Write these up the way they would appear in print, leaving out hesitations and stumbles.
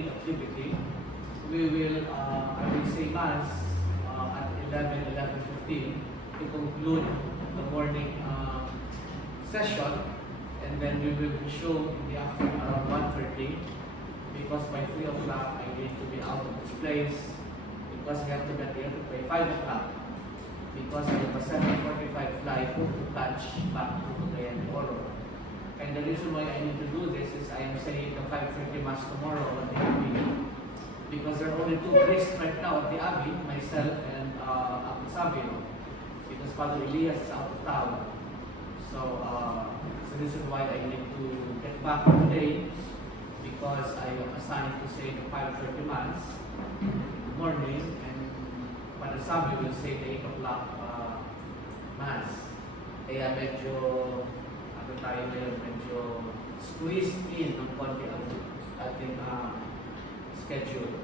morning activity. We will, I will say Mass at 11:15 to conclude the morning session, and then we will resume in the afternoon around 1:30, because by 3 o'clock I need to be out of this place, because we have to get here by 5 o'clock, because I have a 7:45 flight to catch back to Cagayan de Oro. And the reason why I need to do this is I am saying the 5:30 Mass tomorrow at the Abbey, because there are only two priests right now at the Abbey, myself and Abu Sabino, because Father Elias is out of town. So it's the reason why I need to get back today, because I am assigned to say the 5:30 Mass morning, and Father Sabio will say the 8 o'clock Mass. Kaya medyo tayo ngayon medyo squeezed in ng konti ang ating schedule.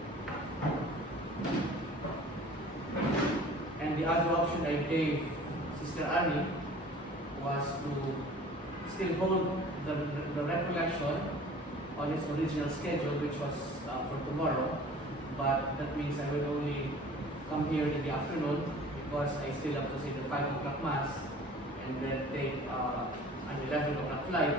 And the other option I gave Sister Annie was to still hold the recollection on its original schedule, which was for tomorrow, but that means I will only come here in the afternoon, because I still have to say the 5 o'clock Mass and then take an 11 o'clock flight.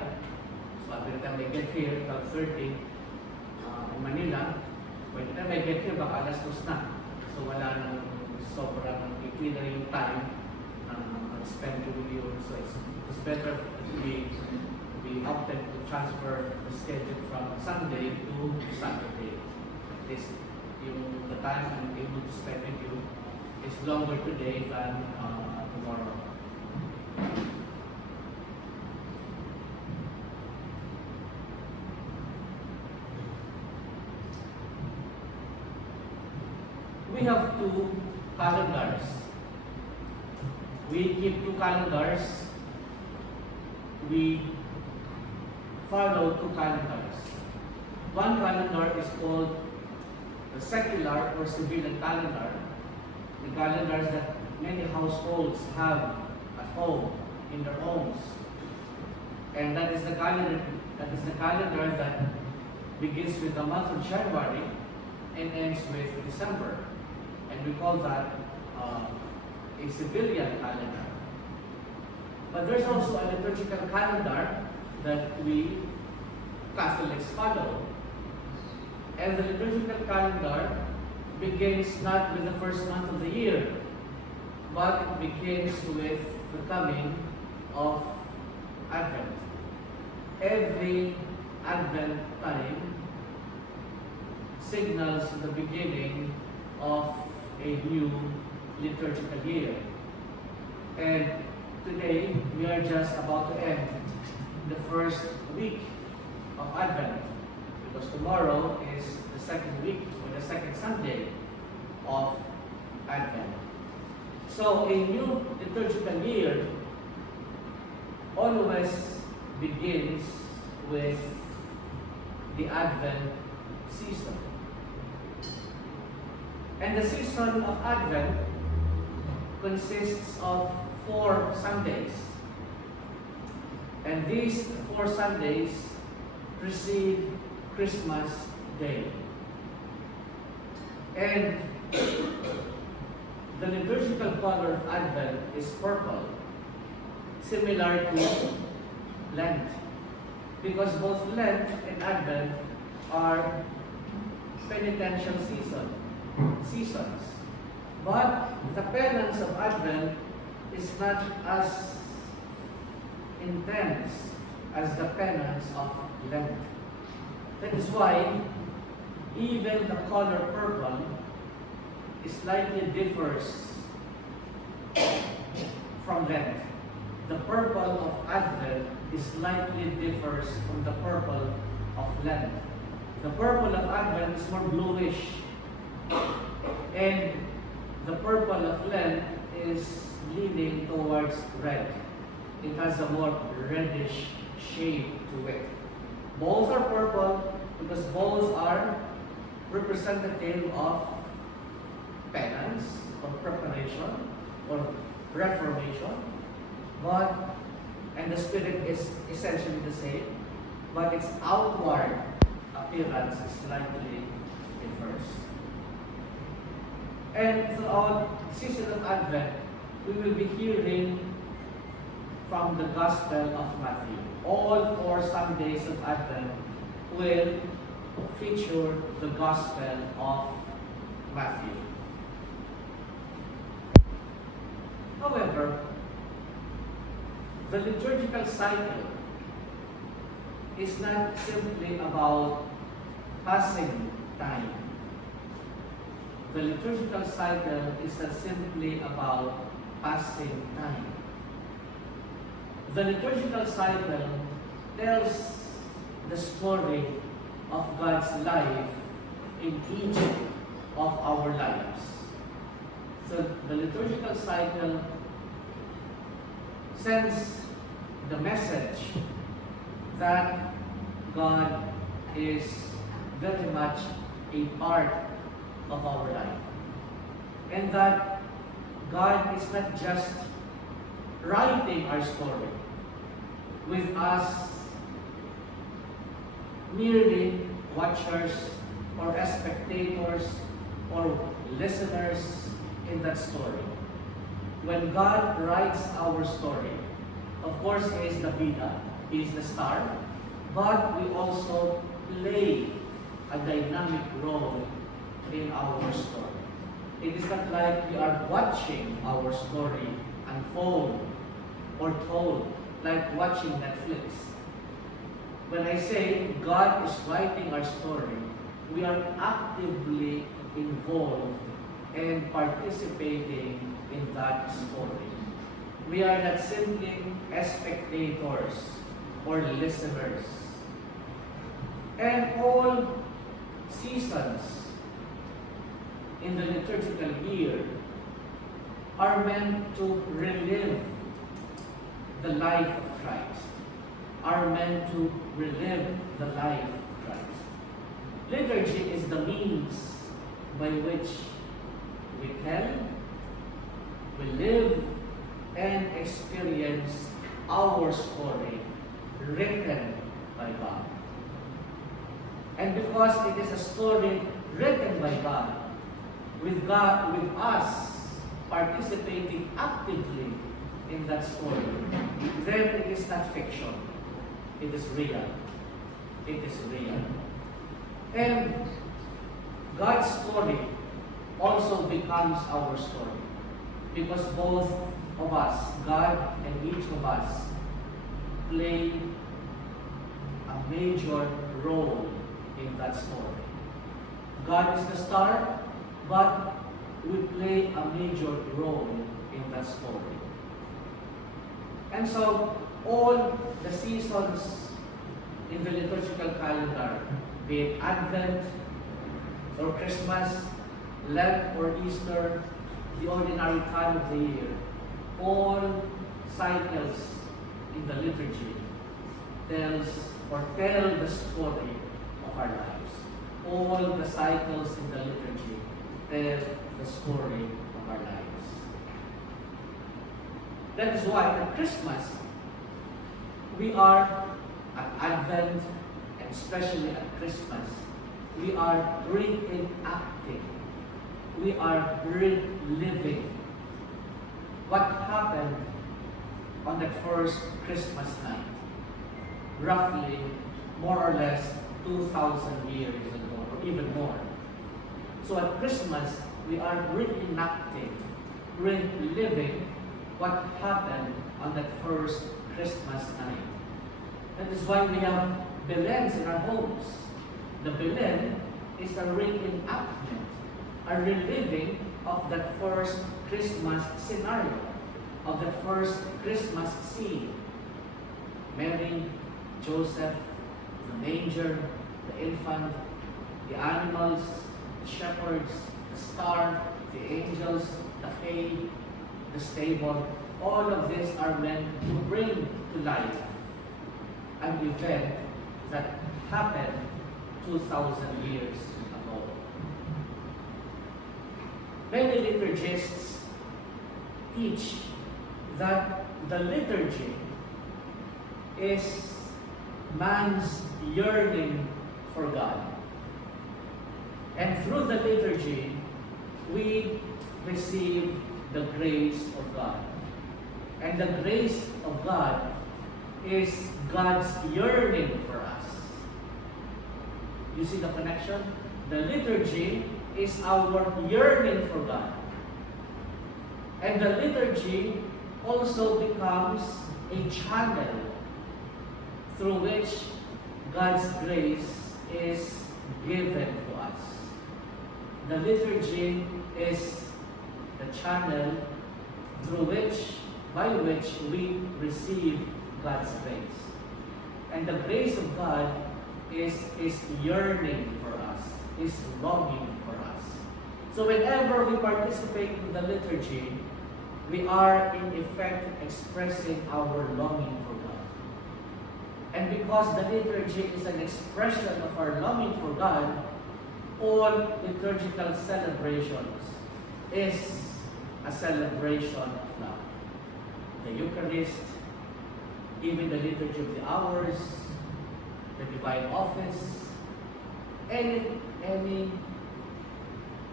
So by the time I get here, 12:30 in Manila, by the time I get here, baka alas 2 na. So wala nang sobrang ikli na yung time na spend with you. So it's better we opted to transfer the schedule from Sunday to Saturday. At least the time I'm able to spend with you is longer today than tomorrow. We have two calendars. We keep two calendars. We follow two calendars. One calendar is called the secular or civilian calendar, the calendars that many households have at home in their homes. And that is the calendar that begins with the month of January and ends with December. And we call that a civilian calendar. But there's also a liturgical calendar that we Catholics follow. And the liturgical calendar begins not with the first month of the year, but it begins with the coming of Advent. Every Advent time signals the beginning of a new liturgical year. And today, we are just about to end the first week of Advent, because tomorrow is the second week, or the second Sunday of Advent. So a new liturgical year always begins with the Advent season. And the season of Advent consists of 4 Sundays. And these 4 Sundays precede Christmas Day. And the liturgical color of Advent is purple, similar to Lent, because both Lent and Advent are penitential seasons. But the penance of Advent is not as intense as the penance of Lent. That is why even the color purple slightly differs from Lent. The purple of Advent slightly differs from the purple of Lent. The purple of Advent is more bluish, and the purple of Lent is leaning towards red. It has a more reddish shade to it. Both are purple because both are representative of penance or preparation or reformation, and the spirit is essentially the same, but its outward appearance slightly differs. And throughout the season of Advent, we will be hearing from the Gospel of Matthew. All 4 Sundays of Advent will feature the Gospel of Matthew. However, the liturgical cycle is not simply about passing time. The liturgical cycle is not simply about passing time. The liturgical cycle tells the story of God's life in each of our lives. So the liturgical cycle sends the message that God is very much a part of our life. And that God is not just writing our story with us merely watchers or spectators or listeners in that story. When God writes our story, of course He is the bida, He is the star, but we also play a dynamic role in our story. It is not like we are watching our story unfold or told, like watching Netflix. When I say God is writing our story, we are actively involved and participating in that story. We are not simply spectators or listeners. And all seasons in the liturgical year are meant to relive the life of Christ, are meant to relive the life of Christ. Liturgy is the means by which we tell, we live, and experience our story written by God. And because it is a story written by God, with us participating actively in that story, then it is not fiction. It is real. It is real. And God's story also becomes our story. Because both of us, God and each of us, play a major role in that story. God is the star, but we play a major role in that story. And so, all the seasons in the liturgical calendar, be it Advent or Christmas, Lent or Easter, the ordinary time of the year, all cycles in the liturgy tell the story of our lives. All the cycles in the liturgy tell the story of our lives. That is why at Christmas, we are, at Advent, and especially at Christmas, we are reenacting, we are reliving what happened on that first Christmas night, roughly more or less 2,000 years ago, or even more. So at Christmas, we are reenacting, reliving what happened on that first Christmas night. That is why we have Belens in our homes. The Belen is a reenactment, a reliving of that first Christmas scenario, of that first Christmas scene. Mary, Joseph, the manger, the infant, the animals, the shepherds, the star, the angels, the hay, the stable. All of these are meant to bring to life an event that happened 2,000 years ago. Many liturgists teach that the liturgy is man's yearning for God. And through the liturgy, we receive the grace of God. And the grace of God is God's yearning for us. You see the connection? The liturgy is our yearning for God. And the liturgy also becomes a channel through which God's grace is given to us. The liturgy is the channel by which we receive God's grace. And the grace of God is yearning for us, is longing for us. So whenever we participate in the liturgy, we are in effect expressing our longing for God. And because the liturgy is an expression of our longing for God, all liturgical celebrations is a celebration of love. The Eucharist, even the liturgy of the hours, the divine office, any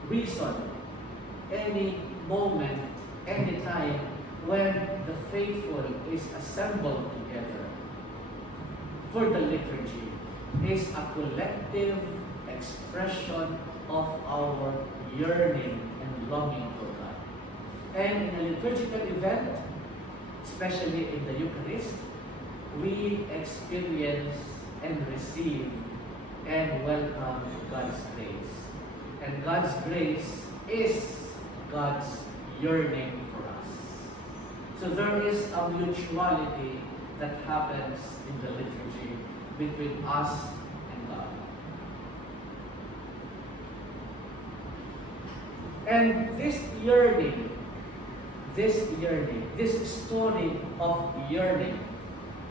reason, any moment, any time when the faithful is assembled together for the liturgy is a collective expression of our yearning and longing for God. And in a liturgical event, especially in the Eucharist, we experience and receive and welcome God's grace. And God's grace is God's yearning for us. So there is a mutuality that happens in the liturgy between us and God. And this yearning, this story of yearning,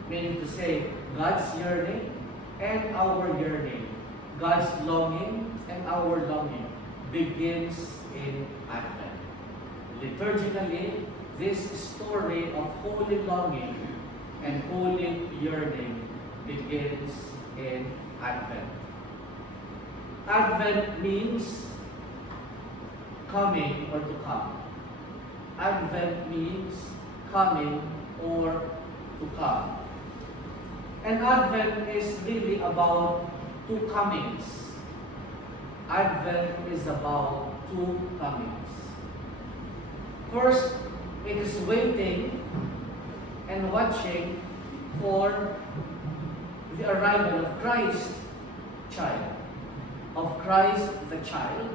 meaning to say God's yearning and our yearning, God's longing and our longing, begins in Advent. Liturgically, this story of holy longing and holy yearning begins in Advent. Advent means coming or to come. Advent means coming or to come. And Advent is really about two comings. Advent is about two comings. First, it is waiting and watching for the arrival of Christ child, of Christ the child,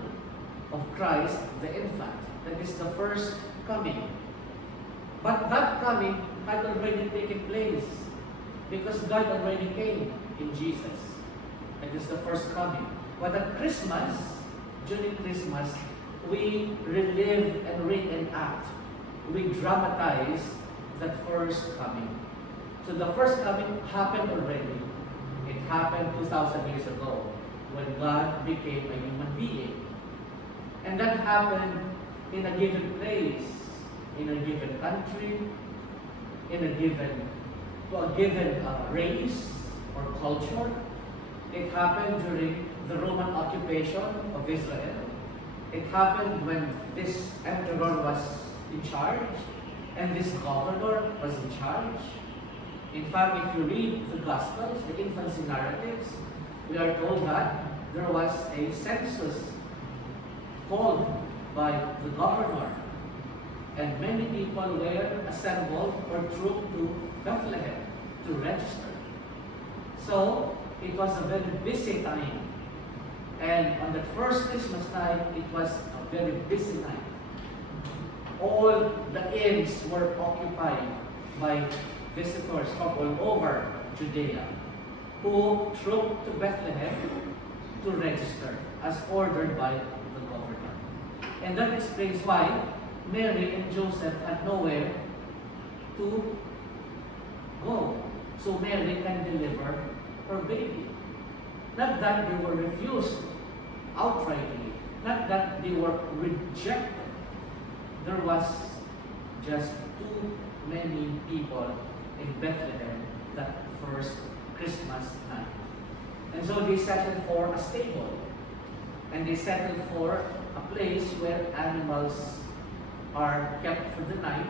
of Christ the infant. That is the first coming. But that coming had already taken place because God already came in Jesus. That is the first coming. But at Christmas, during Christmas, we relive and reenact. We dramatize that first coming. So the first coming happened already. It happened 2,000 years ago when God became a human being. And that happened in a given place, in a given country, to a given race or culture. It happened during the Roman occupation of Israel. It happened when this emperor was in charge and this governor was in charge. In fact, if you read the Gospels, the infancy narratives, we are told that there was a census called by the governor, and many people were assembled or trooped to Bethlehem to register. So it was a very busy time, and on the first Christmas night, it was a very busy night. All the inns were occupied by visitors from all over Judea who trooped to Bethlehem to register as ordered by the governor. And that explains why Mary and Joseph had nowhere to go. So Mary can deliver her baby. Not that they were refused outrightly, not that they were rejected. There was just too many people in Bethlehem that first Christmas night. And so they settled for a stable. And they settled for a place where animals are kept for the night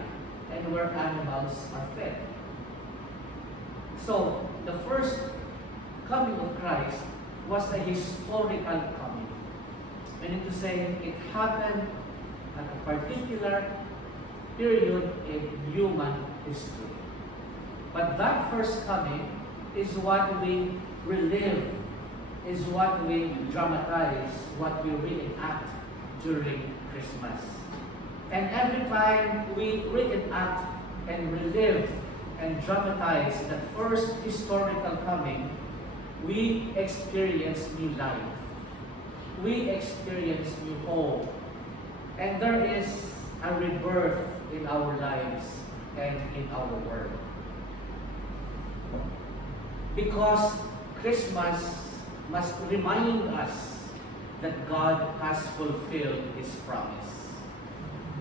and where animals are fed. So, the first coming of Christ was a historical coming. Meaning to say, it happened at a particular period in human history. But that first coming is what we relive, is what we dramatize, what we reenact during Christmas. And every time we reenact and relive and dramatize that first historical coming, we experience new life. We experience new hope. And there is a rebirth in our lives and in our world. Because Christmas must remind us that God has fulfilled His promise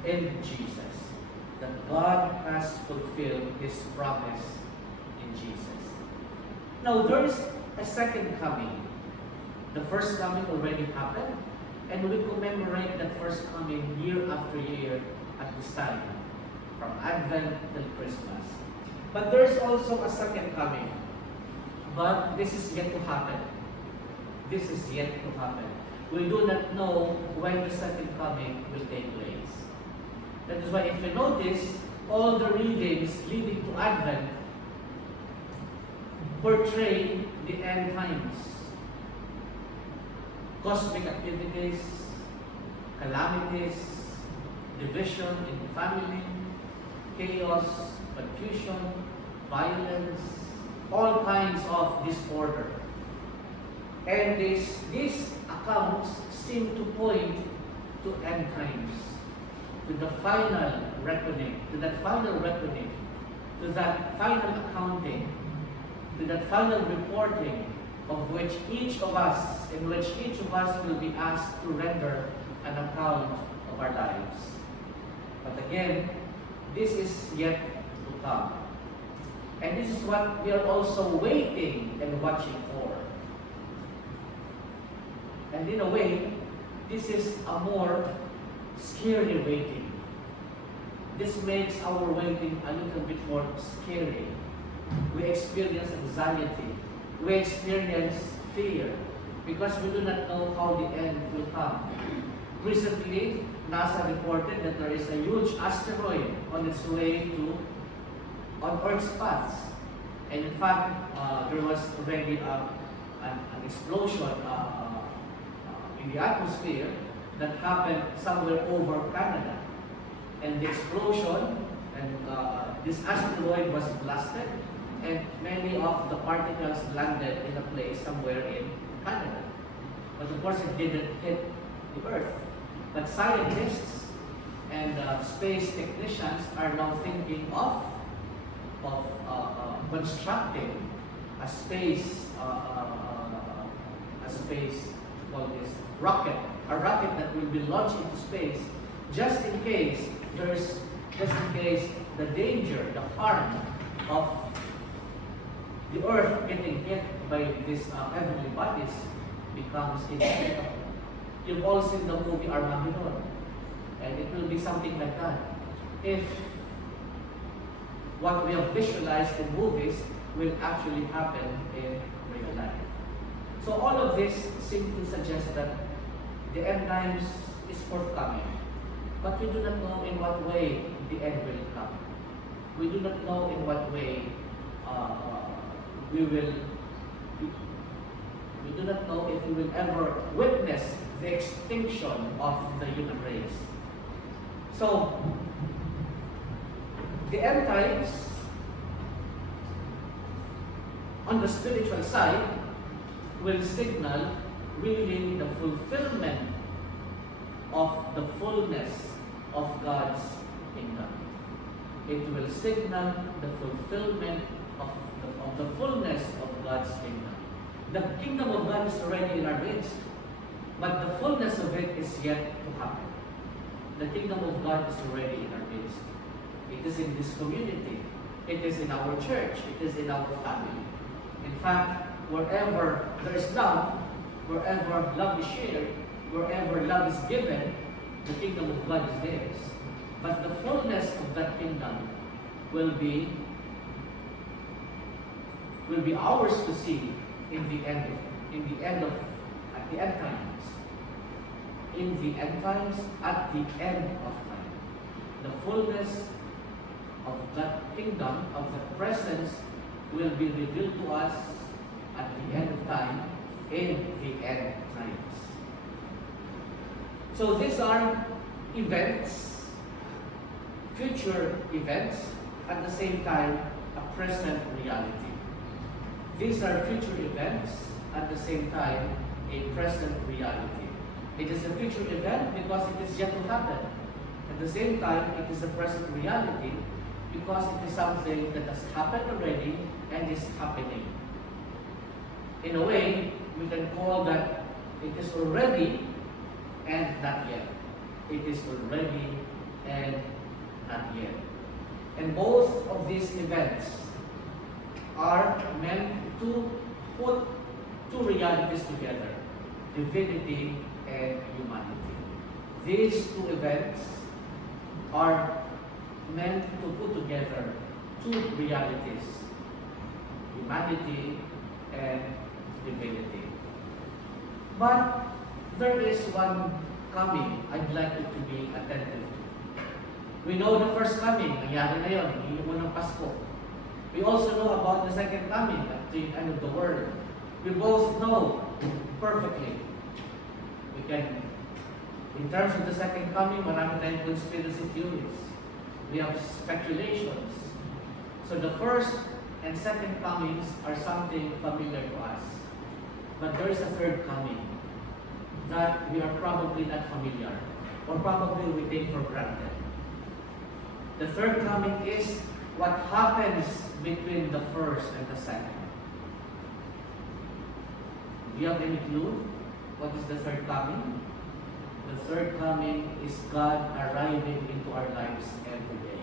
in Jesus. That God has fulfilled His promise in Jesus. Now, there is a second coming. The first coming already happened, and we commemorate that first coming year after year at this time, from Advent till Christmas. But there is also a second coming. But this is yet to happen. This is yet to happen. We do not know when the second coming will take place. That is why if you notice, all the readings leading to Advent portray the end times. Cosmic activities, calamities, division in the family, chaos, confusion, violence, all kinds of disorder. And these accounts seem to point to end times, to the final reckoning, to that final reckoning, to that final accounting, to that final reporting of which each of us, in which each of us will be asked to render an account of our lives. But again, this is yet to come. And this is what we are also waiting and watching for. And in a way, this is a more scary waiting. This makes our waiting a little bit more scary. We experience anxiety. We experience fear because we do not know how the end will come. Recently, NASA reported that there is a huge asteroid on its way on Earth's path. And in fact, there was already an explosion in the atmosphere that happened somewhere over Canada. And the explosion and this asteroid was blasted, and many of the particles landed in a place somewhere in Canada. But of course, it didn't hit the Earth. But scientists and space technicians are now thinking of constructing a space called this rocket, a rocket that will be launched into space, just in case the danger, the harm of the Earth getting hit by these heavenly bodies becomes inevitable. You've all seen the movie Armageddon, and it will be something like that. If what we have visualized in movies will actually happen in real life. So all of this seems to suggest that the end times is forthcoming. But we do not know in what way the end will come. We do not know in what way we do not know if we will ever witness the extinction of the human race. So, the end times, on the spiritual side, will signal really the fulfillment of the fullness of God's kingdom. It will signal the fulfillment of the fullness of God's kingdom. The kingdom of God is already in our midst, but the fullness of it is yet to happen. The kingdom of God is already in our midst. It is in this community. It is in our church. It is in our family. In fact, wherever there is love, wherever love is shared, wherever love is given, the kingdom of God is theirs. But the fullness of that kingdom will be ours to see at the end times. In the end times, at the end of time. The fullness of that kingdom, of the presence, will be revealed to us at the end of time, in the end times. So these are events, future events, at the same time, a present reality. These are future events, at the same time, a present reality. It is a future event because it is yet to happen. At the same time, it is a present reality because it is something that has happened already and is happening. In a way, we can call that it is already and not yet. It is already and not yet. And both of these events are meant to put two realities together, divinity and humanity. These two events are meant to put together two realities, humanity and divinity. But there is one coming I'd like you to be attentive to. We know the first coming, nangyari na yun, yung unang Pasko. We also know about the second coming at the end of the world. We both know perfectly. We can, in terms of the second coming, marami tayong conspiracy theories. We have speculations. So the first and second comings are something familiar to us. But there is a third coming that we are probably not familiar, or probably we take for granted. The third coming is what happens between the first and the second. Do you have any clue? What is the third coming? The third coming is God arriving into our lives every day.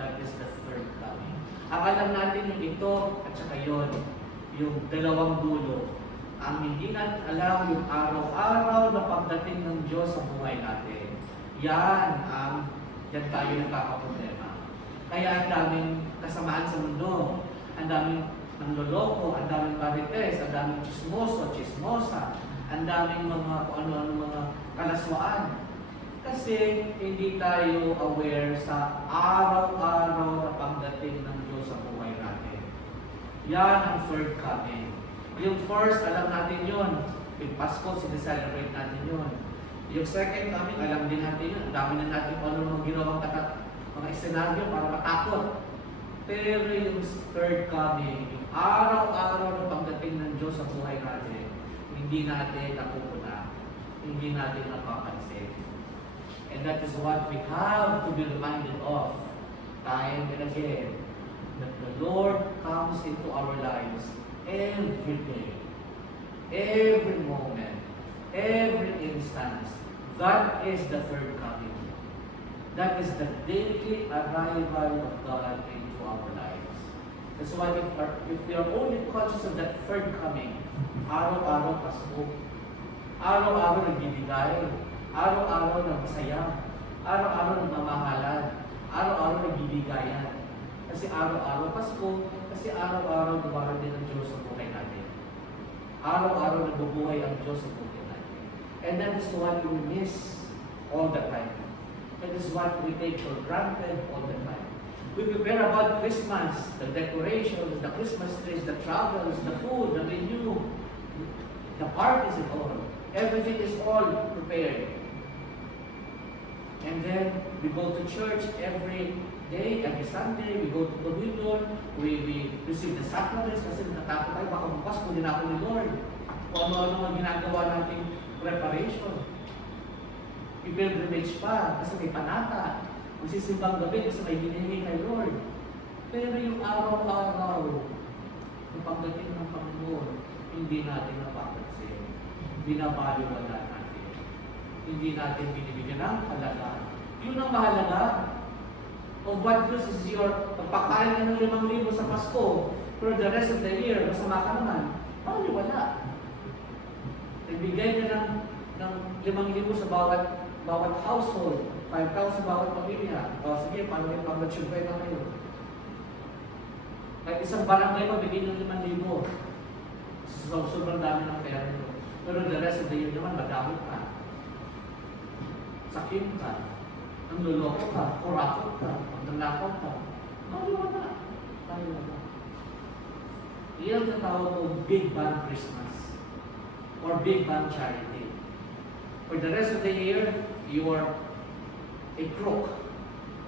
That is the third coming. Ang alam natin yung ito at saka yun, yung dalawang dulo. Ang hindi natin alam yung araw-araw na pagdating ng Diyos sa buhay natin. Yan tayo nagkakaproblema. Kaya ang daming kasamaan sa mundo, ang daming nanloloko, ang daming marites, ang daming chismoso, chismosa, ang daming mga ano-ano mga kalaswaan. Kasi hindi tayo aware sa araw-araw na pagdating ng Diyos sa buhay natin. Yan ang third coming. Yung first, alam natin yun. Yung Pasko, sineselebrate natin yun. Yung second coming, alam din natin yun. Ang dami na natin ano mga ginawang mga esenaryo para matakot. Pero yung third coming, yung araw-araw na pagdating ng Diyos sa buhay natin, hindi natin napupuna, hindi natin napapansin. And that is what we have to be reminded of time and again, that the Lord comes into our lives every day, every moment, every instance. That is the third coming. That is the daily arrival of God into our lives. That's why if we are only conscious of that third coming, araw-araw Pasko, araw-araw nagbibigay, araw-araw na masaya, araw-araw nagmamahalan, araw-araw nagbibigayan. Kasi araw-araw Pasko, kasi araw-araw dumarating ang Diyos sa buhay natin. Araw-araw nagbubuhay ang Diyos sa buhay natin. And that is what we miss all the time. That is what we take for granted all the time. We prepare about Christmas, the decorations, the Christmas trees, the travels, the food, the menu, the parties and all. Everything is all prepared. And then we go to church every day, every Sunday, we go to communion, we receive the sacraments kasi natatakot tayo, baka bukas po din ako ni Lord. Kung ano-ano ang ginagawa nating preparation. I-pilgrimage pa kasi may panata. Masisimbang gabi kasi may hinihingi kay Lord. Pero yung araw-araw, yung pagdating ng Panginoon, hindi natin napapansin. Binabaliwala natin. Hindi natin binibigyan ng halaga. Yun ang mahalaga. Of what use is your pagpakain ng 5,000 sa Pasko? Pero the rest of the year, masama ka naman, paano wala? Nagbigay ka ng 5,000 sa bawat household, 5,000 bawat pamilya. O sige, paano yung pag-mature na kayo? Kahit isang barangay pa, bigyan ng 5,000. So, sobrang dami ng pera nyo. Pero the rest of the year naman, madamot ka. Sakim ka. Nanluloko ka. Kurakot ka. Nanlakaw ka. Wala. Iyan ang tawag ko Big Bang Christmas or Big Bang Charity. For the rest of the year, you are a crook.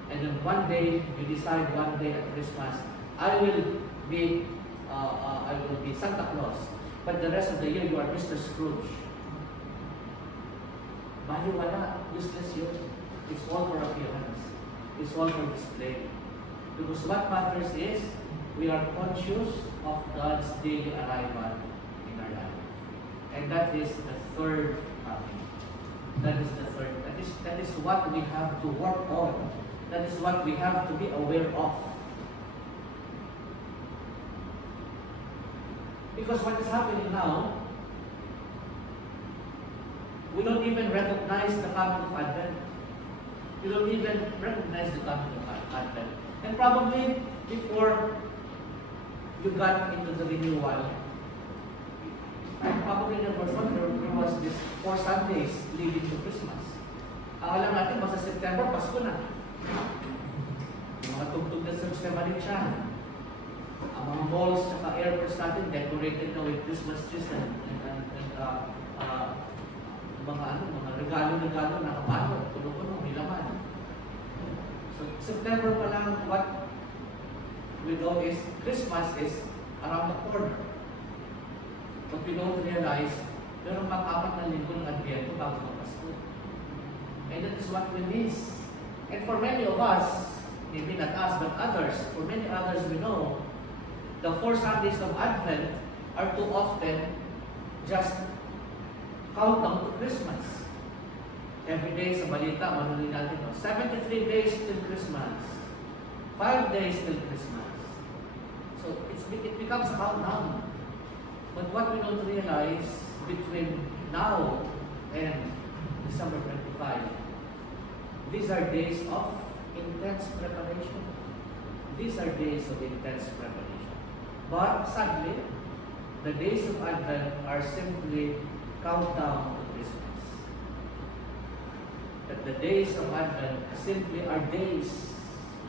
And then one day, you decide one day at Christmas, I will be Santa Claus. But the rest of the year, you are Mr. Scrooge. Baliwala, useless yun. It's all for appearance. It's all for display. Because what matters is, we are conscious of God's daily arrival in our life. And that is the third coming. That is the third. That is what we have to work on. That is what we have to be aware of. Because what is happening now, we don't even recognize the coming of Advent. We don't even recognize the coming of Advent. And probably before you got into the renewal, I probably never thought there was this 4 Sundays leading to Christmas. Alam natin, basta September, Pasko na. Yung mga tugtog na sa Manila. Ang mga malls at airports natin decorated na with Christmas trees and mga regalo-regalo na kapalo, puno-puno, may laman. So September pa lang, what we know is Christmas is around the corner. But we don't realize, meron pang 4 na linggo ng Advento bago magpasko. And that is what we miss. And for many of us, maybe not us, but others, for many others we know, the 4 Sundays of Advent are too often just countdown to Christmas. Every day sa balita, manunin natin, 73 days till Christmas. 5 days till Christmas. So it becomes a countdown. But what we don't realize between now and December 25, these are days of intense preparation. These are days of intense preparation. But sadly, the days of Advent are simply countdown to Christmas. That the days of Advent simply are days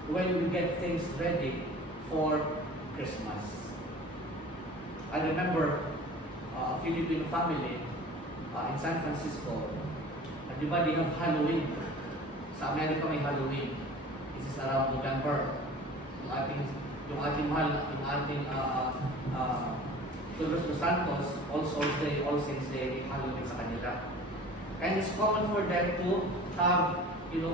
when we get things ready for Christmas. I remember a Filipino family in San Francisco. Di ba, they have Halloween. Sa Amerika may Halloween. This is around November. Yung ating mahal, yung ating Todos los Santos, All Souls Day, All Saints Day, Halloween sa kanila. And it's common for them to have,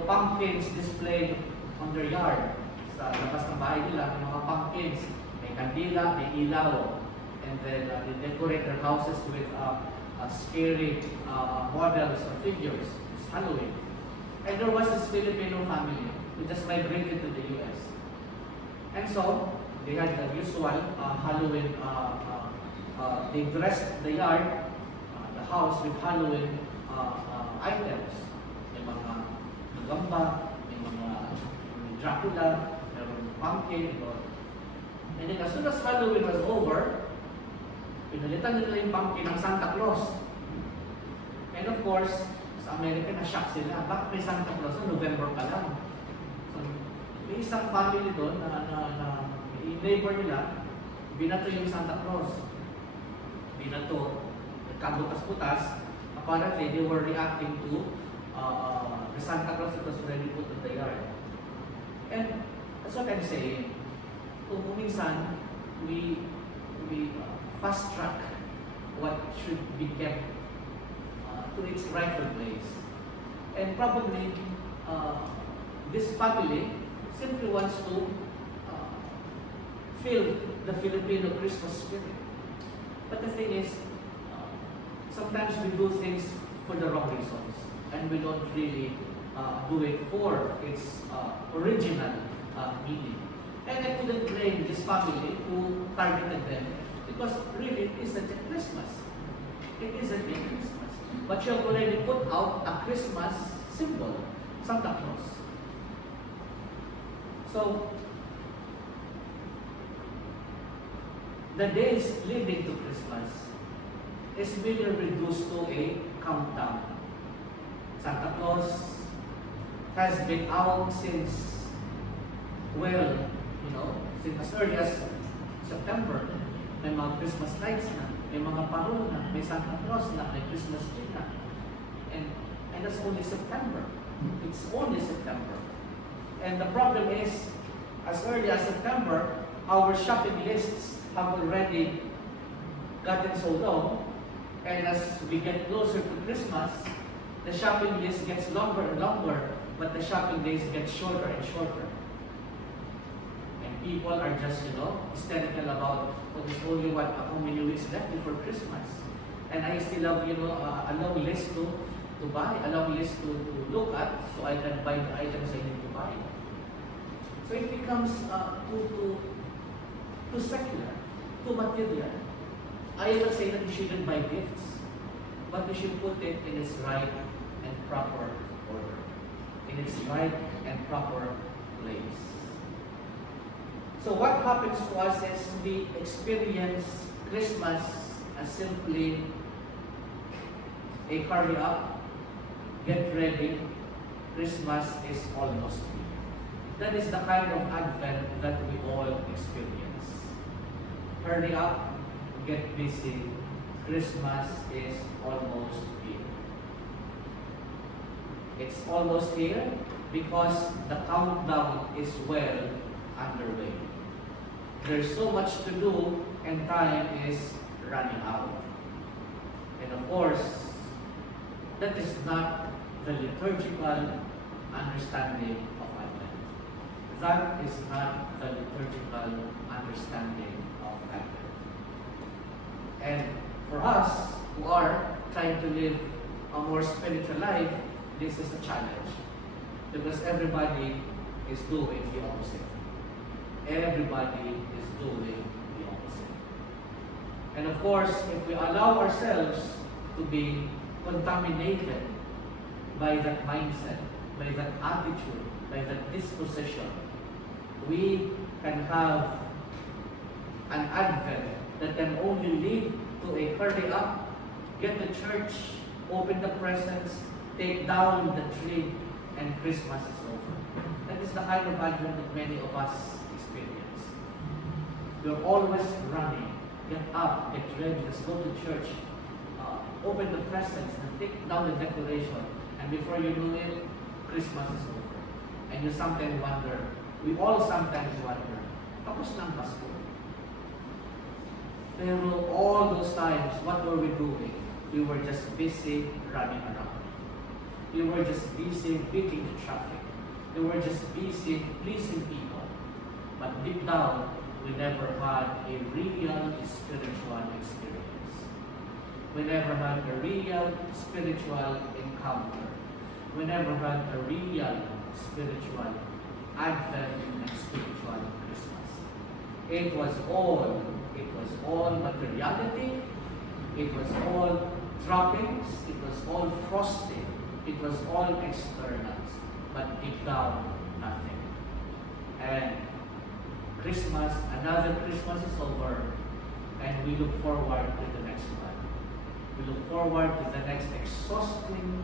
pumpkins displayed on their yard. Sa labas ng bahay nila, may mga pumpkins, may kandila, may ilaw. And then they decorate their houses with scary models or figures. It's Halloween. And there was this Filipino family who just migrated to the US. And so, they had the usual Halloween, they dressed the yard, the house with Halloween items. May mga gamba, may mga Dracula, may pumpkin, and then as soon as Halloween was over, pinalitan nila yung pumpkin ng Santa Claus. And of course, sa Amerika, na-shock sila. Bakit may Santa Claus? November pa lang. May isang family doon na neighbor nila, binato yung Santa Claus. Binato, nagkabutas-butas. Apparently, they were reacting to the Santa Claus that was already put in the yard. And that's what I'm saying. Kung minsan, we fast-track what should be kept to its rightful place. And probably, this family simply wants to feel the Filipino Christmas spirit. But the thing is, sometimes we do things for the wrong reasons, and we don't really do it for its original meaning. And I couldn't blame this family who targeted them because really it isn't yet Christmas. It isn't yet Christmas. But you have already put out a Christmas symbol, Santa Claus. So, the days leading to Christmas is really reduced to a countdown. Santa Claus has been out since, well, since as early as September. May mga Christmas lights na, may mga parol na, may Santa Claus na, may Christmas tree na. And that's only September. It's only September. And the problem is, as early as September, our shopping lists have already gotten so long. And as we get closer to Christmas, the shopping list gets longer and longer, but the shopping days get shorter and shorter. And people are just, hysterical about, there's only how many weeks left before Christmas. And I still have, a long list to buy, a long list to look at, so I can buy the items I need to buy. So it becomes too secular, too material. I would say that we shouldn't buy gifts, but we should put it in its right and proper order, in its right and proper place. So what happens to us is we experience Christmas as simply a hurry up, get ready, Christmas is almost here. That is the kind of Advent that we all experience. Hurry up, get busy, Christmas is almost here. It's almost here because the countdown is well underway. There's so much to do and time is running out. And of course, that is not the liturgical understanding of Advent. That is not the liturgical understanding of Advent. And for us who are trying to live a more spiritual life, this is a challenge. Because everybody is doing the opposite. Everybody is doing the opposite. And of course, if we allow ourselves to be contaminated by that mindset, by that attitude, by that disposition, we can have an Advent that can only lead to a hurry up, get to church, open the presents, take down the tree, and Christmas is over. That is the kind of Advent that many of us experience. We're always running, get up, get ready, let's go to church, open the presents, and take down the decoration, and before you know it, Christmas is over. And you sometimes wonder, we all sometimes wonder, tapos na ang Pasko. Pero all those times, what were we doing? We were just busy running around. We were just busy beating the traffic. We were just busy pleasing people. But deep down, we never had a real spiritual experience. We never had a real spiritual encounter. We never had a real spiritual Advent and spiritual Christmas. It was all materiality, it was all droppings, it was all frosting, it was all externals, but deep down, nothing. And Christmas, another Christmas is over, and we look forward to the next one. We look forward to the next exhausting,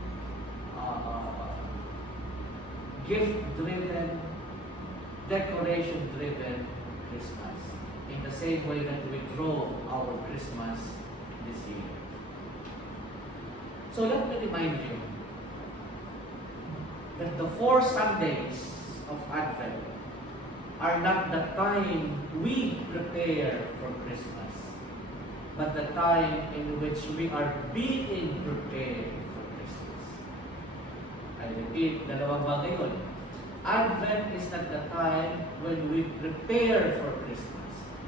gift-driven, decoration-driven Christmas. In the same way that we drove our Christmas this year. So let me remind you that the 4 Sundays of Advent are not the time we prepare for Christmas, but the time in which we are being prepared for Christmas. I repeat, dalawang bagay yun. Advent is not the time when we prepare for Christmas.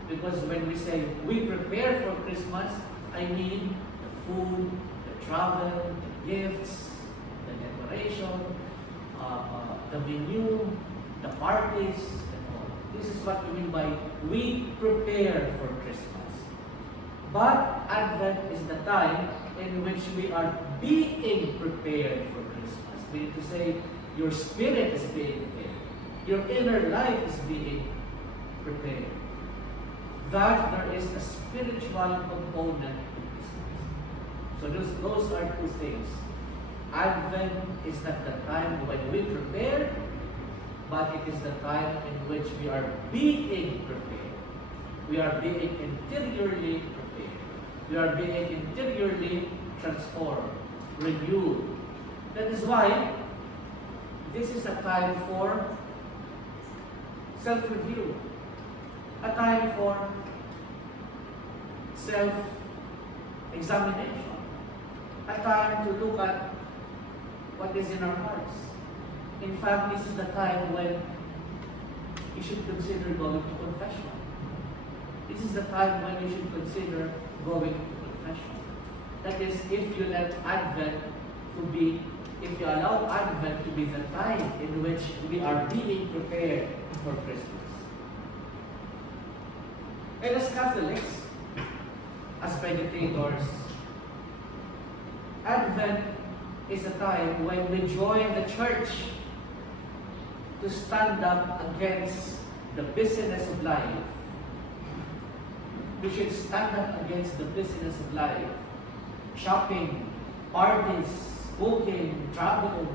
Because when we say we prepare for Christmas, I mean the food, the travel, the gifts, the decoration, the menu, the parties, and all. This is what we mean by we prepare for Christmas. But Advent is the time in which we are being prepared for Christmas. Meaning to say, your spirit is being prepared. Your inner life is being prepared. That there is a spiritual component to Christmas. So those are two things. Advent is not the time when we prepare, but it is the time in which we are being prepared. We are being interiorly prepared. We are being interiorly transformed, renewed. That is why this is a time for self-review, a time for self-examination, a time to look at what is in our hearts. In fact, this is the time when you should consider going to confession. This is the time when you should consider going to confession. That is, if you let Advent to be, if you allow Advent to be the time in which we are being prepared for Christmas. And as Catholics, as meditators, Advent is a time when we join the church to stand up against the busyness of life. We should stand up against the busyness of life. Shopping, parties, cooking, travel,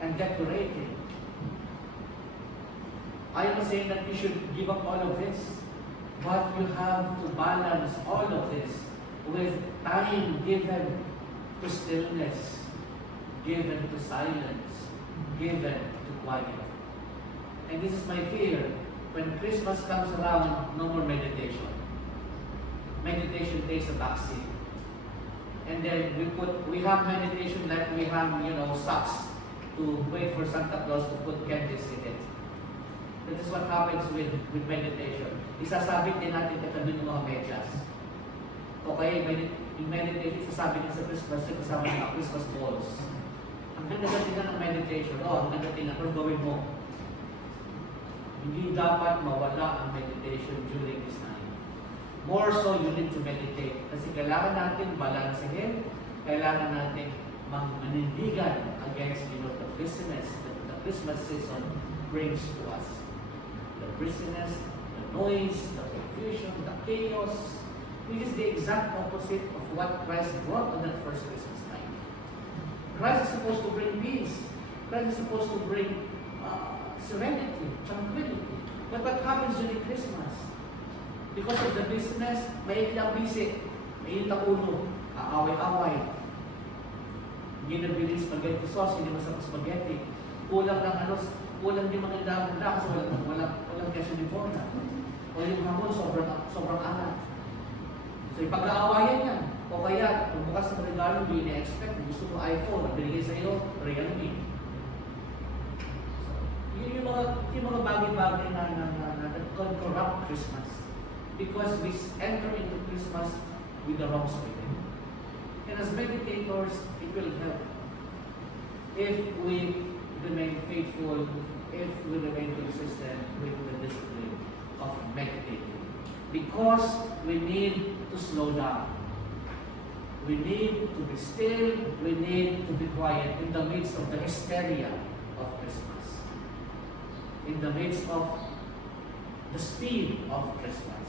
and decorating. I am saying that you should give up all of this, but you have to balance all of this with time given to stillness, given to silence, given to quiet. And this is my fear. When Christmas comes around, no more meditation. Meditation takes a backseat. And then we have meditation like we have, socks to wait for Santa Claus to put candies in it. That is what happens with meditation. Isasabit din natin katabi ng mga medyas. Okay, in meditation, isasabit din sa Christmas, kasama ng mga Christmas balls. Ang ganda-ganda ng meditation, ang ganda-ganda, pero gawin mo. Hindi dapat mawala ang meditation during this time. More so, you need to meditate. Kasi kailangan natin balansehin, kailangan natin manindigan against the busyness that the Christmas season brings to us. The busyness, the noise, the confusion, the chaos, which is the exact opposite of what Christ brought on that first Christmas time. Christ is supposed to bring peace. Christ is supposed to bring serenity, tranquility. But what happens during Christmas? Because of the business, may ilang busy, may ilang ulo, aaway-away. Hindi nabili spaghetti sauce, hindi masarap spaghetti. Kulang di maganda kasi walang kesyo ni Bona. O yung hamon, sobrang alat. So ipag-aawayan yan. O kaya, kung bukas ng regalo, hindi na-expect, gusto mo iPhone, binigay sa iyo, Realme. Yung mga bagay-bagay na corrupt Christmas. Because we enter into Christmas with the wrong spirit. And as meditators, it will help if we remain faithful, if we remain consistent with the discipline of meditating. Because we need to slow down. We need to be still, we need to be quiet in the midst of the hysteria of Christmas. In the midst of the speed of Christmas.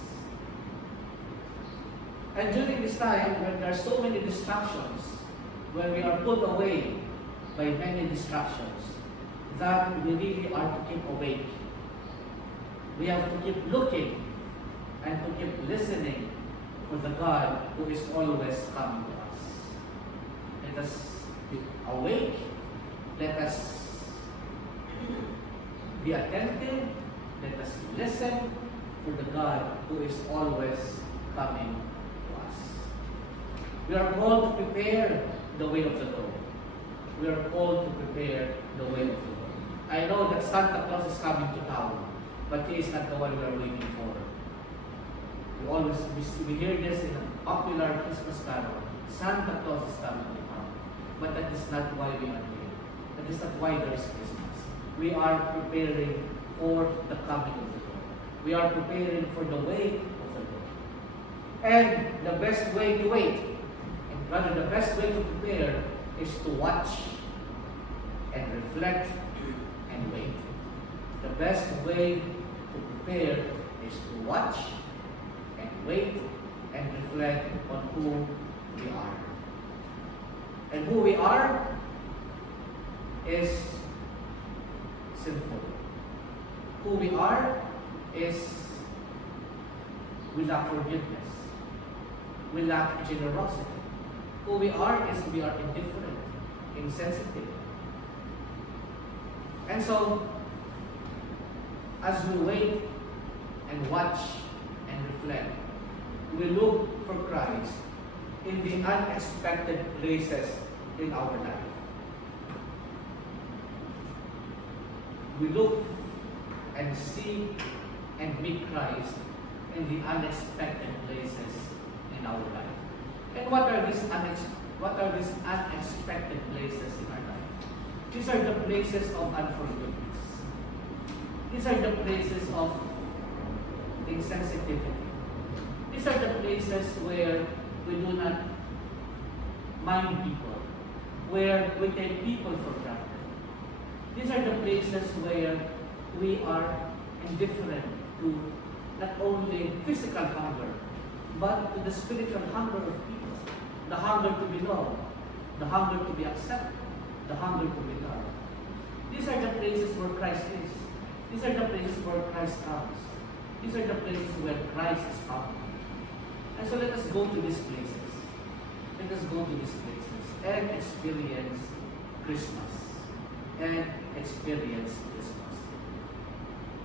And during this time, when there are so many distractions, when we are put away by many distractions, that we really are to keep awake. We have to keep looking and to keep listening for the God who is always coming to us. Let us be awake. Let us be attentive. Let us listen for the God who is always coming to us. We are called to prepare the way of the Lord. We are called to prepare the way of the Lord. I know that Santa Claus is coming to town, but He is not the one we are waiting for. We hear this in a popular Christmas carol. Santa Claus is coming to town. But that is not why we are here. That is not why there is Christmas. We are preparing for the coming of the Lord. We are preparing for the way of the Lord. And the best way to wait, and rather the best way to prepare, is to watch and reflect and wait. The best way to prepare is to watch and wait and reflect on who we are. And who we are is sinful. Who we are is we lack forgiveness. We lack generosity. Who we are is we are indifferent, insensitive. And so, as we wait and watch and reflect, we look for Christ in the unexpected places in our life. We look and see and meet Christ in the unexpected places in our life. And what are these unexpected places in our life? These are the places of unforgiveness. These are the places of insensitivity. These are the places where we do not mind people, where we take people for granted. These are the places where we are indifferent to not only physical hunger, but to the spiritual hunger of people. The hunger to be loved, the hunger to be accepted, the hunger to be loved. These are the places where Christ is. These are the places where Christ comes. These are the places where Christ is found. And so let us go to these places. Let us go to these places and experience Christmas. And experience Christmas.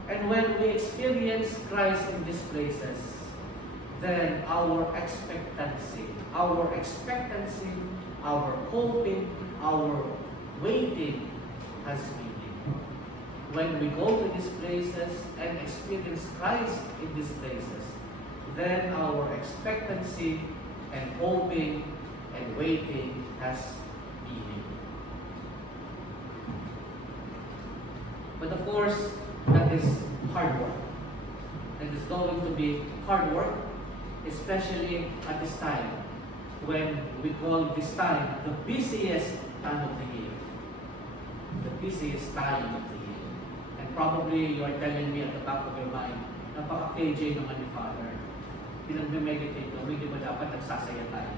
And when we experience Christ in these places, then our expectancy, our hoping, our waiting has meaning. When we go to these places and experience Christ in these places, then our expectancy and hoping and waiting has meaning. But of course, that is hard work. It is going to be hard work, especially at this time, when we call this time the busiest time of the year. The busiest time of the year. And probably you are telling me at the back of your mind, napaka-KJ naman ni Father. Pinag-meditate kami, di ba dapat nagsasaya tayo?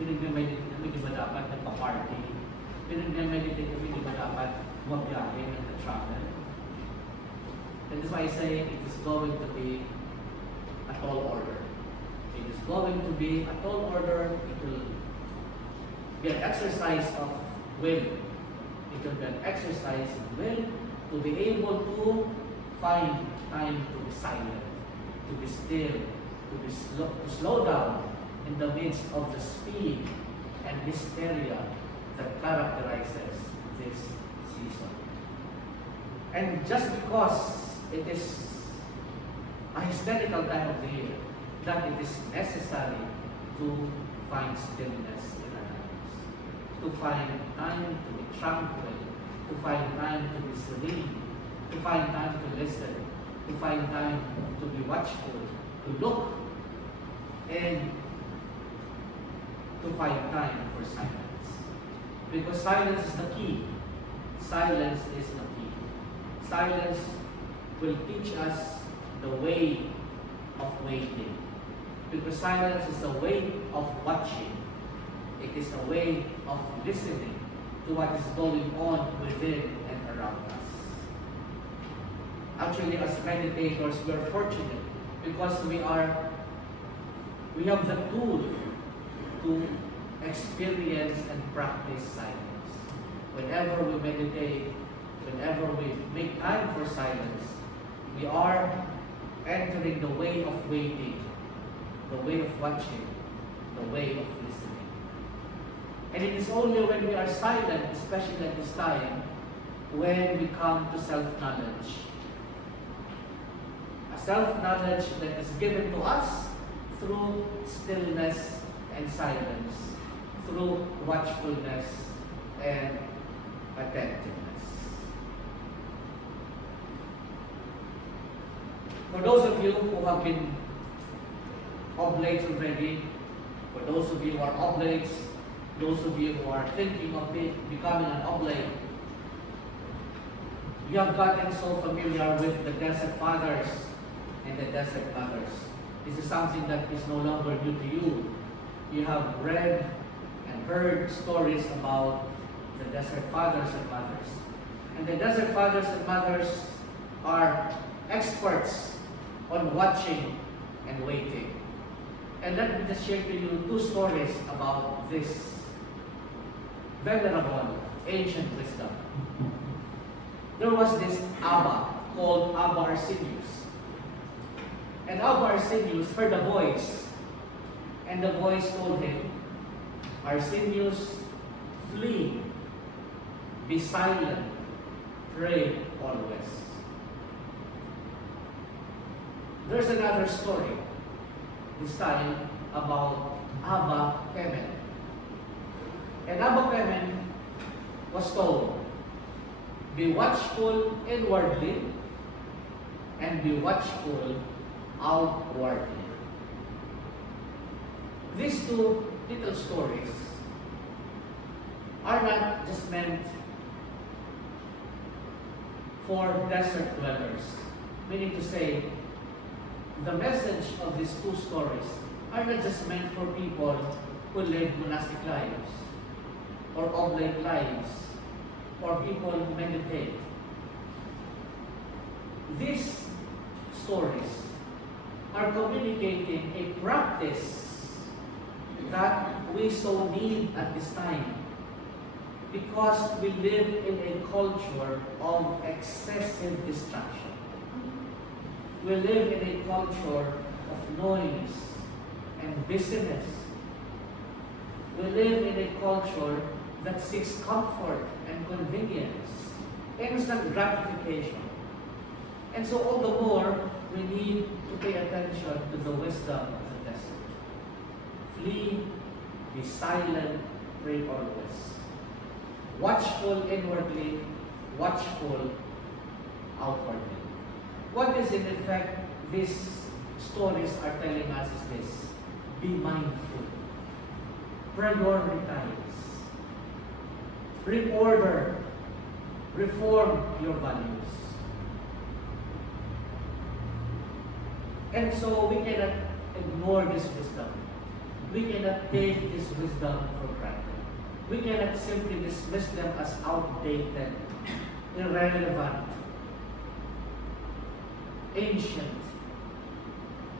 Pinag-meditate kami, di ba dapat nagpa-party? Pinag-meditate kami, di ba dapat mabiyahe and nag-travel? And that's why I say it is going to be a tall order. It is going to be a tall order. It will be an exercise of will. It will be an exercise of will to be able to find time to be silent, to be still, to slow down in the midst of the speed and hysteria that characterizes this season. And just because it is a hysterical time of the year, that it is necessary to find stillness in our lives, to find time to be tranquil, to find time to be serene, to find time to listen, to find time to be watchful, to look, and to find time for silence. Because silence is the key. Silence is the key. Silence will teach us the way of waiting. Because silence is a way of watching. It is a way of listening to what is going on within and around us. Actually, as meditators, we are fortunate because we have the tool to experience and practice silence. Whenever we meditate, whenever we make time for silence, we are entering the way of waiting, the way of watching, the way of listening. And it is only when we are silent, especially at this time, when we come to self-knowledge. A self-knowledge that is given to us through stillness and silence, through watchfulness and attentiveness. For those of you who have been oblates already, for those of you who are oblates, those of you who are thinking of becoming an oblate, you have gotten so familiar with the Desert Fathers and the Desert Mothers. This is something that is no longer new to you. You have read and heard stories about the Desert Fathers and Mothers. And the Desert Fathers and Mothers are experts on watching and waiting. And let me just share to you two stories about this venerable ancient wisdom. There was this Abba called Abba Arsenius. And Abba Arsenius heard a voice, and the voice told him, Arsenius, flee, be silent, pray always. There's another story, this time about Abba Kemen. And Abba Kemen was told, be watchful inwardly and be watchful outwardly. These two little stories are not just meant for desert dwellers. Meaning to say, the message of these two stories are not just meant for people who live monastic lives or oblate lives or people who meditate. These stories are communicating a practice that we so need at this time, because we live in a culture of excessive distraction. We live in a culture of noise and busyness. We live in a culture that seeks comfort and convenience, instant gratification. And so all the more, we need to pay attention to the wisdom of the desert. Flee, be silent, pray always. Watchful inwardly, watchful outwardly. What is in effect these stories are telling us is this: be mindful, prioritize, reorder, reform your values. And so we cannot ignore this wisdom. We cannot take this wisdom for granted. We cannot simply dismiss them as outdated, irrelevant, ancient.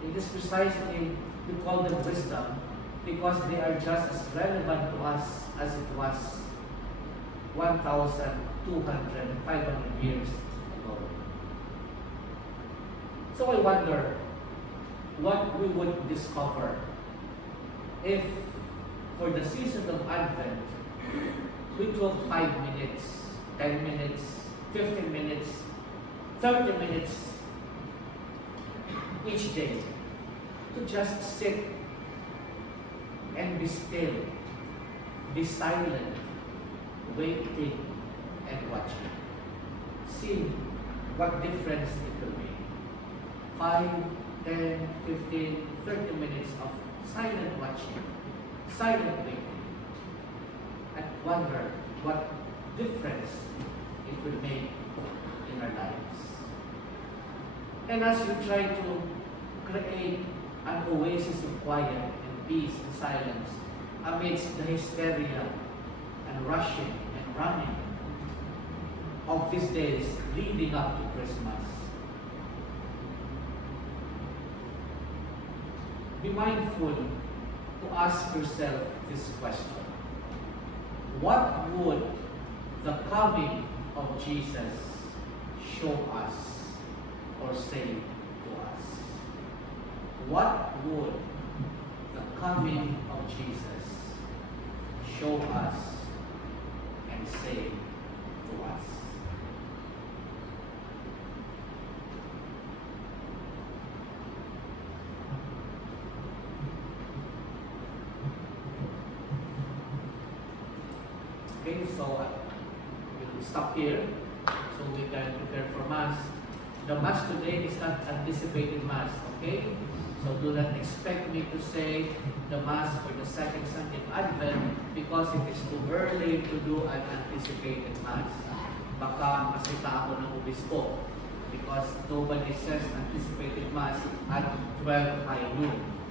It is precisely we call them wisdom because they are just as relevant to us as it was 1,200, 500 years ago. So I wonder what we would discover if for the season of Advent we took 5 minutes, 10 minutes, 15 minutes, 30 minutes each day to just sit and be still, be silent, waiting and watching. See what difference it will make. 5, 10, 15, 30 minutes of silent watching, silent waiting, and wonder what difference it will make in our lives. And as we try to create an oasis of quiet and peace and silence amidst the hysteria and rushing and running of these days leading up to Christmas, be mindful to ask yourself this question: what would the coming of Jesus show us or say to us? What would the coming of Jesus show us and say to us? Okay, so we'll stop here so we can prepare for Mass. The Mass today is not anticipated Mass, okay? So do not expect me to say the Mass for the second Sunday of Advent because it is too early to do an anticipated Mass. Baka masita ako ng obispo because nobody says anticipated Mass at 12 high noon.